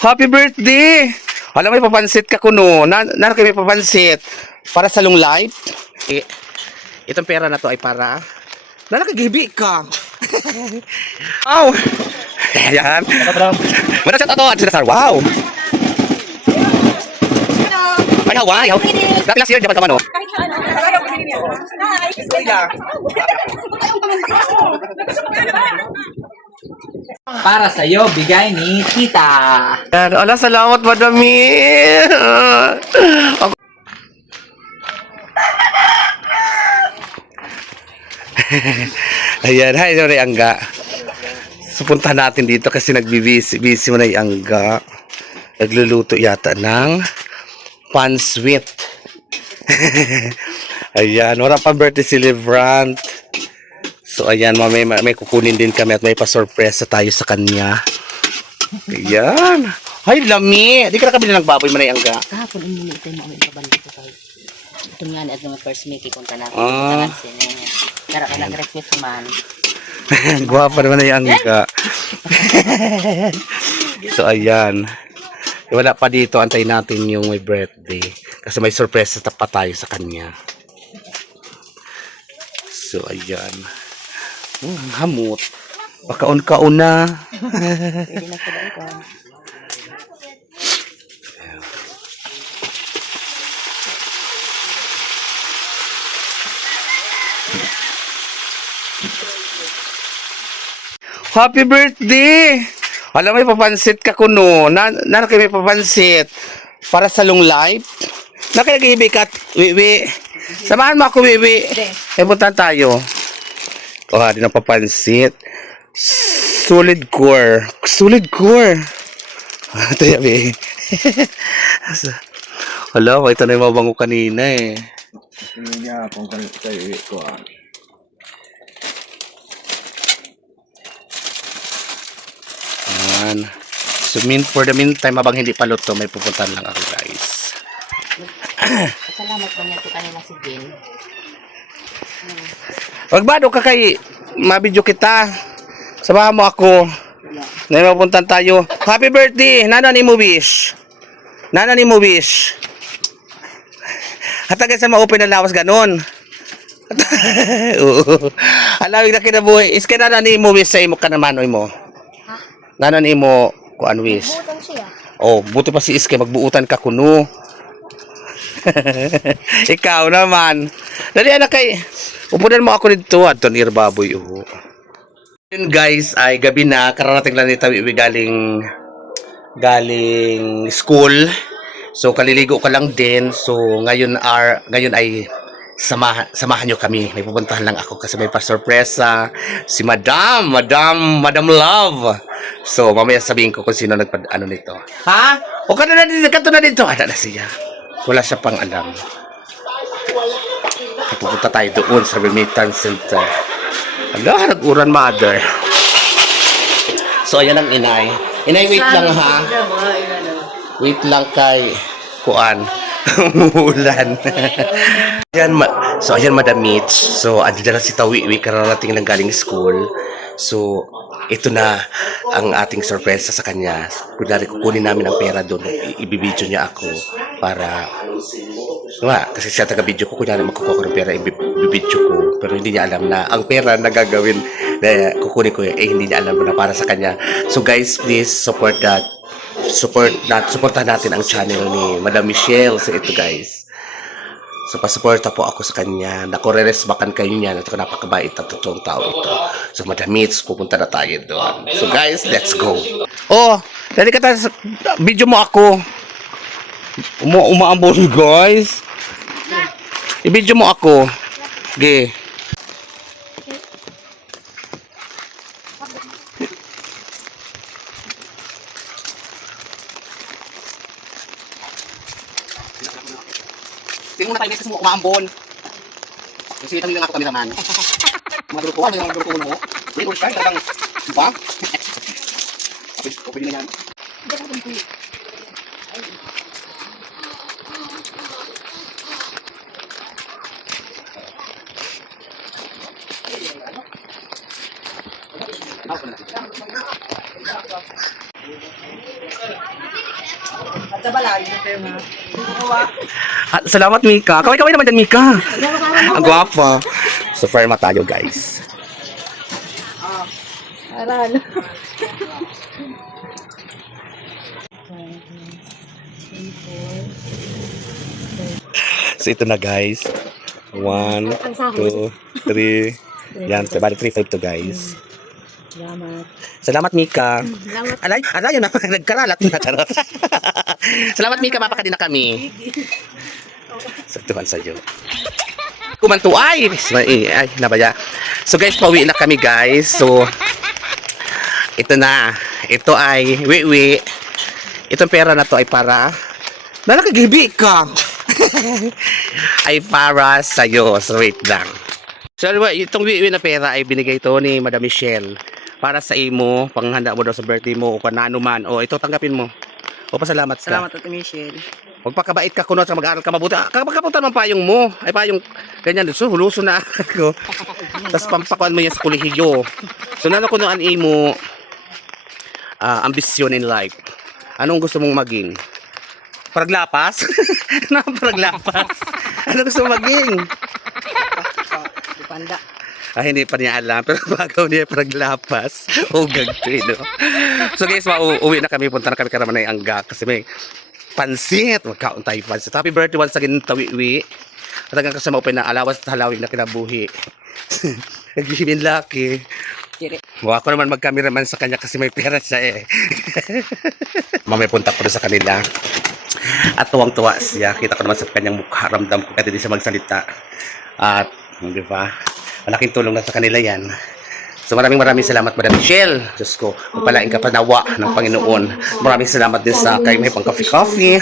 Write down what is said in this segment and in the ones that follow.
Happy birthday! Alam mo, may papansit ka kuno. Nana kayo may papansit. Para sa long life. Itong pera na to ay para... Nana kagibi ka. Wow! Ayan. Muna siya tato. Wow! Ay, Hawaii. Dati last year, di ba naman, no? Para sa'yo, bigay ni Tita. Ala, salamat, madami. Ayan, hi, sorry, Angga. Supunta natin dito kasi nagbibisi mo na yung Angga. Nagluluto yata ng panswit. Ayan, wala pa birthday celebrant. So, ayan, may kukunin din kami at may pa-surpresa tayo sa kanya. Ayan. Ay, lami. Di ka nakabili ng baboy, Manay Angga. Kahapon, hindi ito yung mga pabalik ko tayo. Ito nga na, at mga first Mickey, punta natin. Tara ka nag-request man. Guwapa naman na yung Angga. So, ayan. Wala pa dito, antayin natin yung may birthday. Kasi may surpresa pa tayo sa kanya. So, ayan. Ang hamot. Pakaon-kaon na. Pwede na ko ito. Happy birthday! Alam mo, may papansit ka kuno. Nana kayo may papansit. Para sa long life. Nakikihibi ka, Wiwi. Samahan mo ako, Wiwi. Punta tayo. Oh, di na papansit. Solid core. Solid core. Ito yan, Wiwi. Hala, ito na yung mabango kanina eh. Hindi niya kung kayo ko. Ayan. So, for the meantime, habang hindi pa luto, may pupuntahan lang ako, guys. Salamat ba niya ito kanina si Jen? Magbado ka kay mabidyo kita. Samahan mo ako. Na mapuntan tayo. Happy birthday! Nana ni mo wish. Nana ni mo wish. Hatagal sa ma-open na lawas ganon. Alawig na kinabuhi. Is ka nana ni mo wish sa imo ka naman mo. Nana ni mo kuan wish. Oh, buti pa si Iske magbuutan ka kuno. Ikaw naman. Dali anak kay. Upunan mo ako dito at tonir baboy. Yun guys, ay gabi na. Kararating lang nito galing school. So kaliligo ka lang din. So ngayon ay samahan nyo kami. May pupuntahan lang ako kasi may pa-surpresa si Madam Love. So mamaya sabihin ko kung sino nagpa-ano nito. Ha? O ka na dito. Ada na siya. Wala siya pang alam. Pupunta tayo doon sa remittance center. Ala, nag-uran mother. So ayan ang inay. Inay, wait lang ha. Wait lang kay kuan. Umuulan. So ayan, Madam Mitch. So andito na si Tawi-wi, kararating lang galing school. So ito na ang ating sorpresa sa kanya. Kunyari kukunin namin ang pera doon, ibibidyo niya ako para kasi siya taga-video ko, kunyari magkukuha ko ng pera, ibibidyo ko. Pero hindi niya alam na ang pera na gagawin na kukunin ko hindi niya alam na para sa kanya. So guys, please supportahan natin ang channel ni Madam Michelle. So ito guys, so pasuporta po ako sa kanya. Nakoreresbakan kayo niya at napakabait at totoong tao ito. So Madam Mitch, pupunta na tayo doon. So guys, let's go. Oh, dali ka tayo, video mo ako. Umaambon guys. I-video mo ako. Okay. Tingnan muna tayo kasi umaambon. Kasi lang ako kami naman. Mga grupo, ano yung mga grupo mo? Hindi ko siya, talagang, diba? Pwede na yan. Sa balay, sa tema. Salamat, Mika. Kaway-kaway naman dyan, Mika. Ang gwapa. So, firma tayo, guys. Aral. So, ito na, guys. 1, 2, 3. Yan, so, bali 3-5 to, guys. Salamat. Salamat, Mika. Alay, yun na. Nagkaralat na. Charot. Salamat, Mika. Mapakadi na kami. So, tuhan sa'yo. Kumanto. Ay, nabaya. So, guys, pauwi na kami, guys. So, ito na. Ito ay, itong pera na to ay para, nalakagibi ka. Ay para sa'yo. So, wait lang. So, itong na pera ay binigay to ni Madam Michelle para sa imo, panghanda mo daw sa birthday mo o kanano man. O, ito tanggapin mo. O, pasalamat ka. Salamat, Ate Michelle. Magpakabait ka kuno sa mag-aaral ka mabuti. Kapag kapunta naman payong mo, ay payong ganyan. So, huluso na ako. Tapos pampakuan mo yan sa kolehiyo. So, nano kuno an imo ambisyon in life. Anong gusto mong maging? Paraglapas? Paraglapas? Ano gusto mong maging? Panda. Hindi pa niya alam. Pero bagaw niya paraglapas. O gagawin, no? So guys, uuwi na kami. Punta na kami Karamanay Angga. Kasi may pansit. Magkaon tayo pansit. Happy birthday once again, Tawi-wi. At hanggang kasi maupay na alawas at halawig na kinabuhi. Naghihimin laki. Ako naman mag-cameraman sa kanya kasi may pera siya eh. Mamaya punta ko na sa kanila. At tuwang-tuwa siya. Kita ko naman sa kanyang mukha. Ramdam ko kahit hindi siya magsalita. At, di ba? Malaking tulong na sa kanila yan. So maraming salamat, Madam Michelle. Diyos ko, magpalain ka panawa ng Panginoon. Maraming salamat din sa kay may pang coffee.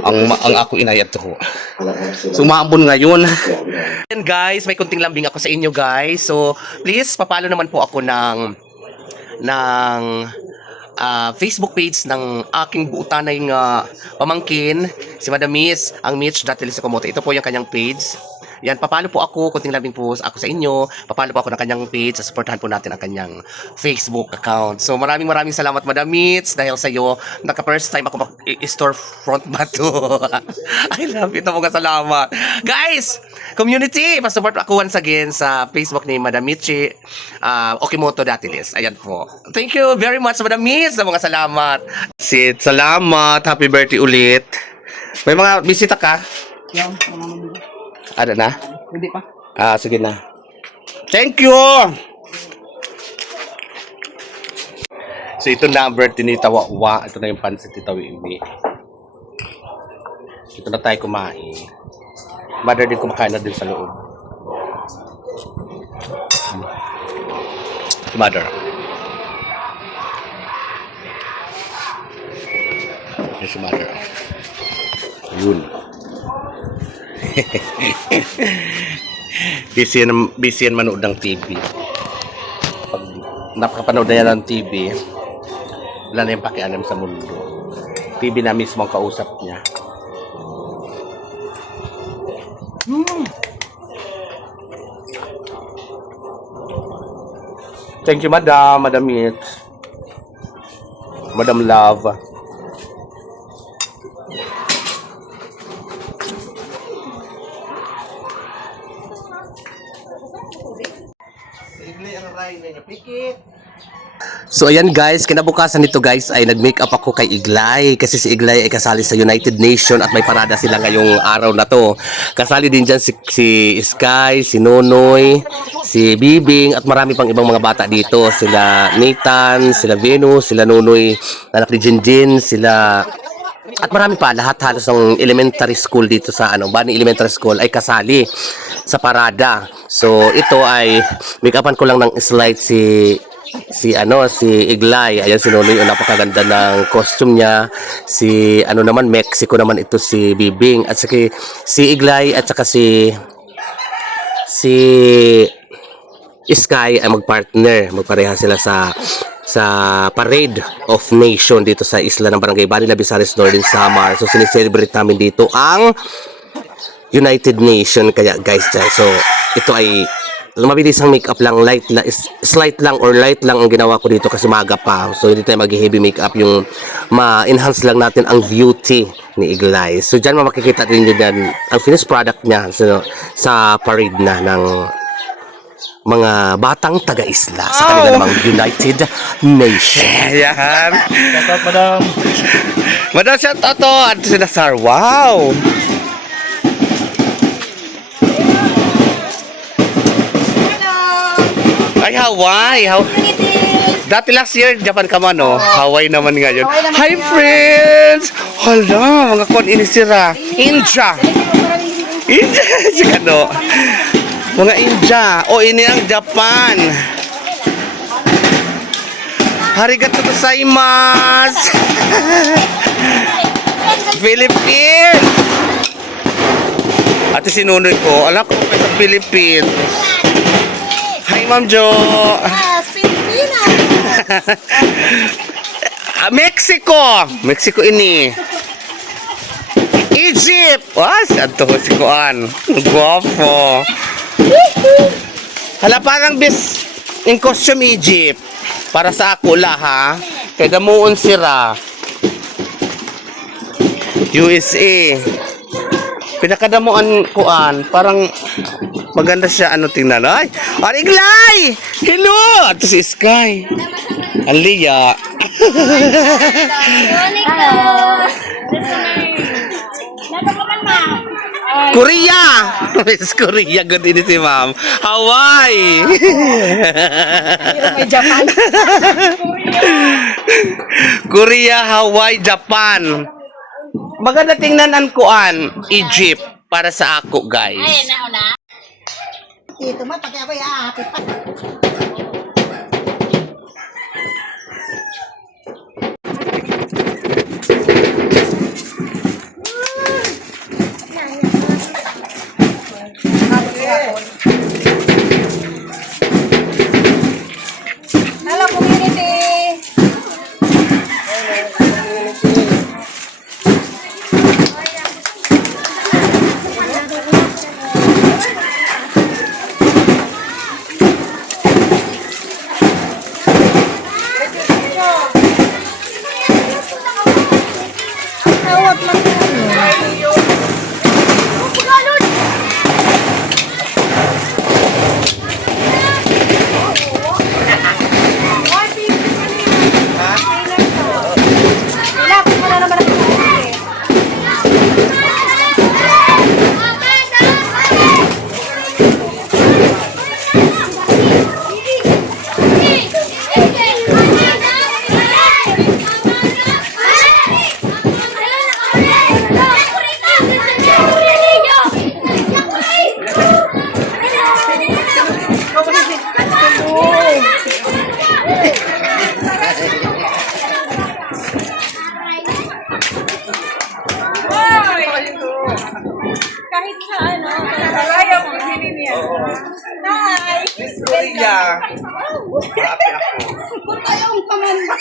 Ang ako inayat to. So umaambon ngayon. And guys, may kunting lambing ako sa inyo guys. So please, papalo naman po ako ng Facebook page ng aking buutanay nga pamangkin, si Madam Miss, ang Mitch.Elisa Comote. Ito po yung kanyang page. Yan, papalo po ako, kunting labing po ako sa inyo. Papalo po ako ng kanyang page. Supportahan po natin ang kanyang Facebook account. So maraming salamat, Madam Mitch, dahil sa iyo, naka-first time ako mag-storefront ba to. I love it. Mga salamat. Guys, community, pa-support ako once again sa Facebook ni Madam Mitch, Okimoto.Elisa. Ayan po. Thank you very much, Madam Mitch. Mga salamat. Sid, salamat. Happy birthday ulit. May mga bisita ka? Yan. Ada na? Hindi pa. Sige na. Thank you! So, ito na ang birthday ni Tawa-Wa. Ito na yung pansit ni Tawi-Imi. Ito na tayo kumain. Mother din kumakain na din sa loob. Mother. Yes, mother. Yun. busy yan manood ng TV. Pag napakapanood na yan ng TV, wala na yung pakialam sa mundo. TV na mismo ang kausap niya. Thank you, Madam Mitch, Madam Love. So ayan guys, kinabukasan nito guys ay nag-makeup ako kay Iglay kasi si Iglay ay kasali sa United Nation at may parada sila ngayong araw na to. Kasali din dyan si Sky, si Nonoy, si Bibing at marami pang ibang mga bata dito. Sila Nathan, sila Venus, sila Nonoy, anak ni Jinjin, sila at marami pa, lahat halos ng elementary school dito sa Bani Elementary School ay kasali sa parada. So ito ay make-upan ko lang ng slide si Iglay. Ayan si Nonoy, napakaganda ng costume niya. Si naman Mexico naman ito si Bibing at saka si Iglay at saka si Sky ay magpareha sila sa Parade of Nation dito sa isla ng Barangay Bani, Labisares, Northern Samar. So sineselebrate namin dito ang United Nation kaya guys. So ito ay mabilis ang makeup lang, light lang, slight lang or light lang ang ginawa ko dito kasi maga pa. So hindi tayo mag-heavy makeup, yung ma-enhance lang natin ang beauty ni Iglay. So dyan makikita din nyo dyan ang finished product niya sa parade na ng mga batang taga-isla sa kanila namang United Nations. Ayan. Shoutout, madam. Madam, shout out to. At sila Sar. Wow. Ay, Hawaii. Dati last year, Japan ka man, no? Hawaii naman ngayon. Hi, friends! Hala, mga kon inisira. India. India. Sika, no? Mga India. O, ini ang Japan. Arigato gozaimasu. Philippines. Ate sinunoy ko. Alam ko pa sa Philippines. Hi, Ma'am Jo. Mexico. Mexico ini. Egypt. Was, ato si Kuan. Guwapo. Hala, parang bis in costume Egypt. Para sa ako la, ha. Kaya damuon sira. USA. Pinakadamuan Kuan. Parang maganda siya. Ano tingnan? Ay! Ariglay! Hello! Ito si Sky. Ang liya. Korea! Miss Korea, good ini si ma'am. Hawaii! May Japan. Korea, Hawaii, Japan. Maganda tingnan ang Kuan, Egypt, para sa ako, guys. Dito man, pati ako iaapit pa. Hello, community! Kahit sa ano, ayaw ko niya. Hi! Miss Korea. Punta yung pamanda.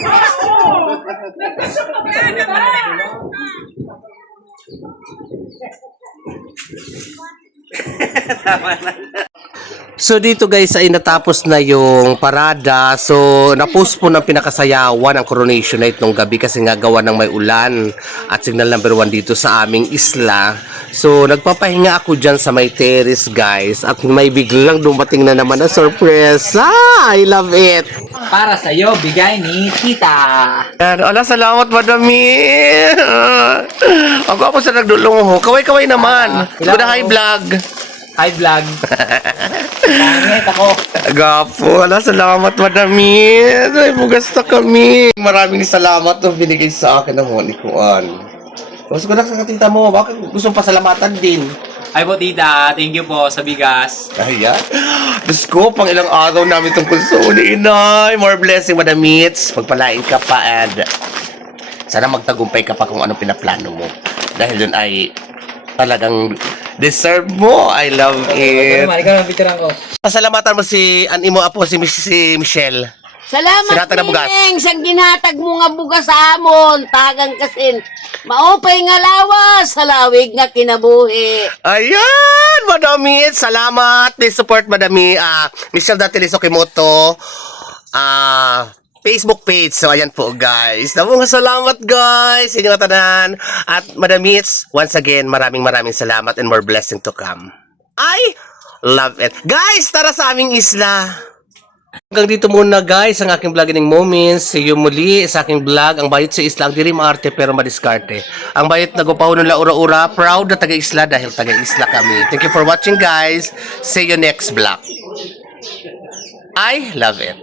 So dito guys ay natapos na yung parada. So na-post po ng pinakasayawan ang coronation night nung gabi kasi nga gawa ng may ulan at signal number 1 dito sa aming isla. So nagpapahinga ako dyan sa may terrace guys at may biglang dumating na naman na surprise. I love it! Para sa'yo, bigay ni Tita. Ala, salamat madami. Ako sa nagdulong ho. Kaway-kaway naman. Hello. Good hi vlog. Hi, vlog. Pangit ako. Gapo, ala, salamat madami. Ay, bugas na kami. Maraming salamat na binigay sa akin ng Holy Kuan. Gusto ko na sa katinta mo, bakit gusto pasalamatan din? Hi po, Tita. Thank you po sa bigas. Ayan. Diyos ko, pang ilang araw namin itong puso ni Inay. More blessing, madamits. Pagpalain ka pa and sana magtagumpay ka pa kung anong pinaplano mo. Dahil dun ay talagang deserve mo. I love it. Ikaw na picturean ko. Pasalamatan mo si Animo Apo, si Michelle. Salamat, Sinatag na bugas. Ning, sa ginatag mo nga bugas sa amon. Tagang kasin. Maupay nga lawas, sa lawig nga kinabuhi. Ayan! Madami. Salamat. Please support Madami. Michelle Datiliso Kimoto. Facebook page. So, ayan po, guys. Namang salamat, guys. Sa inyong tanan. At Madami, once again, maraming salamat and more blessing to come. I love it. Guys, tara sa aming isla. Hanggang dito muna guys ang aking vlogging moments. See you muli sa aking vlog. Ang bayot sa isla, ang diri maarte pero madiskarte. Ang bayot nagupaw nila ura-ura. Proud na taga-isla dahil taga-isla kami. Thank you for watching guys. See you next vlog. I love it.